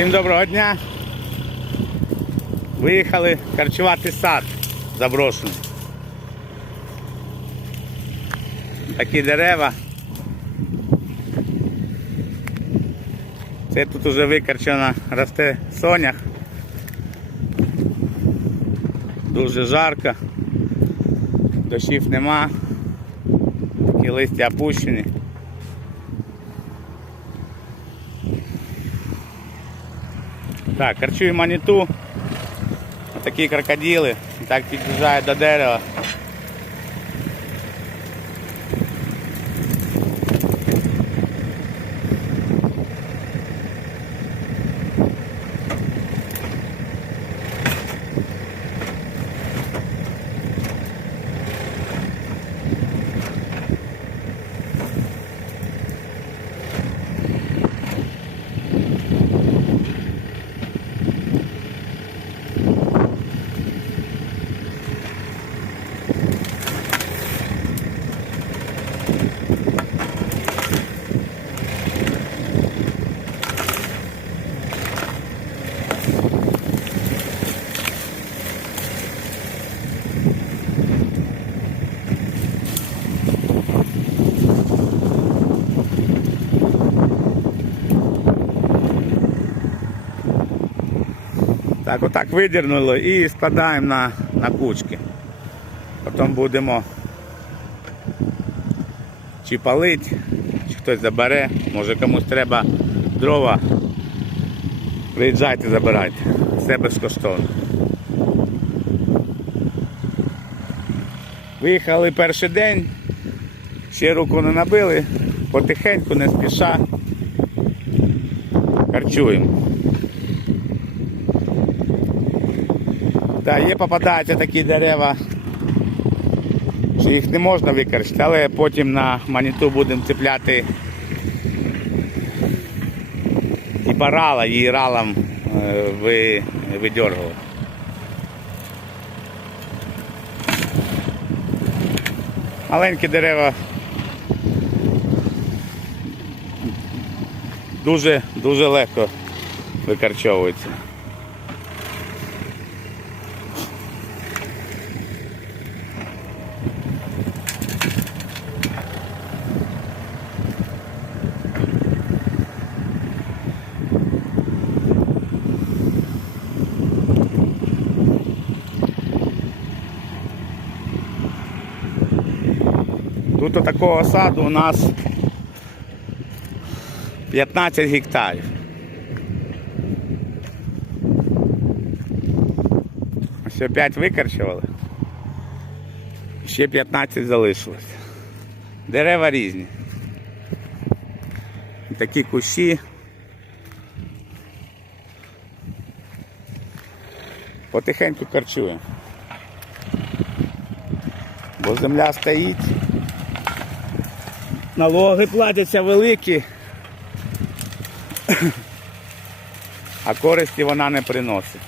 Всім доброго дня. Виїхали харчувати сад заброшений. Такі дерева. Це тут уже викарчено росте сонях. Дуже жарко. Дощів нема. Такі листя опущені. Так, харчую маніту. Такі крокодили. Так під'їжджають до дерева. Так, отак видірнуло і складаємо на, на кучки. Потім будемо чи палити, чи хтось забере, може комусь треба дрова. Приїжджайте, забирайте. Все безкоштовно. Виїхали перший день, ще руку не набили, потихеньку, не спіша. Харчуємо. Так, є попадаються такі дерева, що їх не можна використати, але потім на маніту будемо цепляти і рала, її ралом е, ви, видергувати. Маленькі дерева дуже, дуже легко викорчовуються. Тут такого саду у нас 15 гектарів. Ось 5 викорчували. Ще 15 залишилось. Дерева різні. Такі кущі. Потихеньку корчуємо. Бо земля стоїть. Налоги платяться великі, а користі вона не приносить.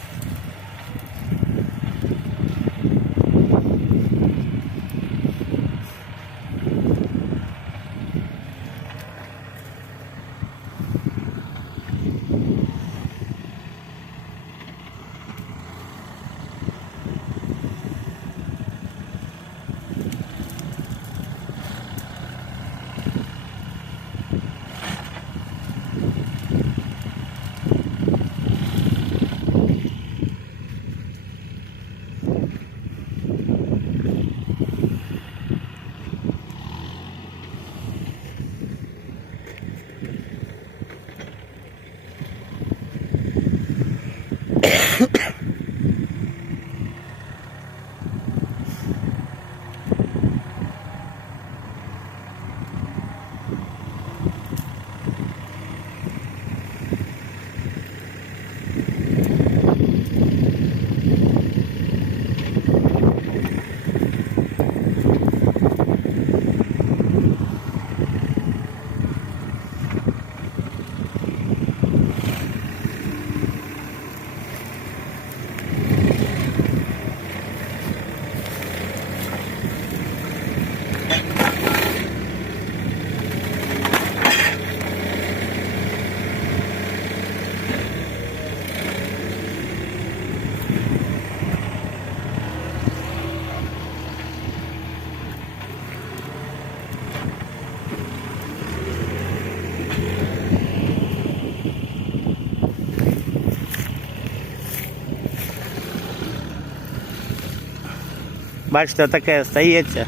Бачите, таке стається.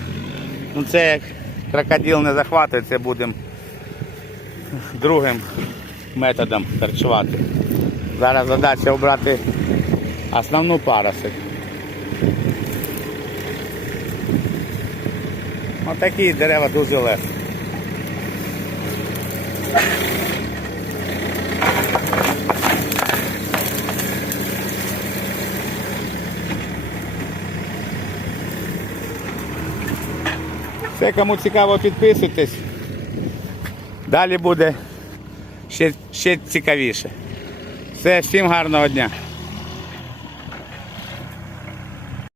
Ну це як крокодил не захватить, це будемо другим методом харчувати. Зараз задача обрати основну парасель. Отакі дерева дуже легко. Все, кому цікаво, підписуйтесь. Далі буде ще, ще цікавіше. Все, всім гарного дня.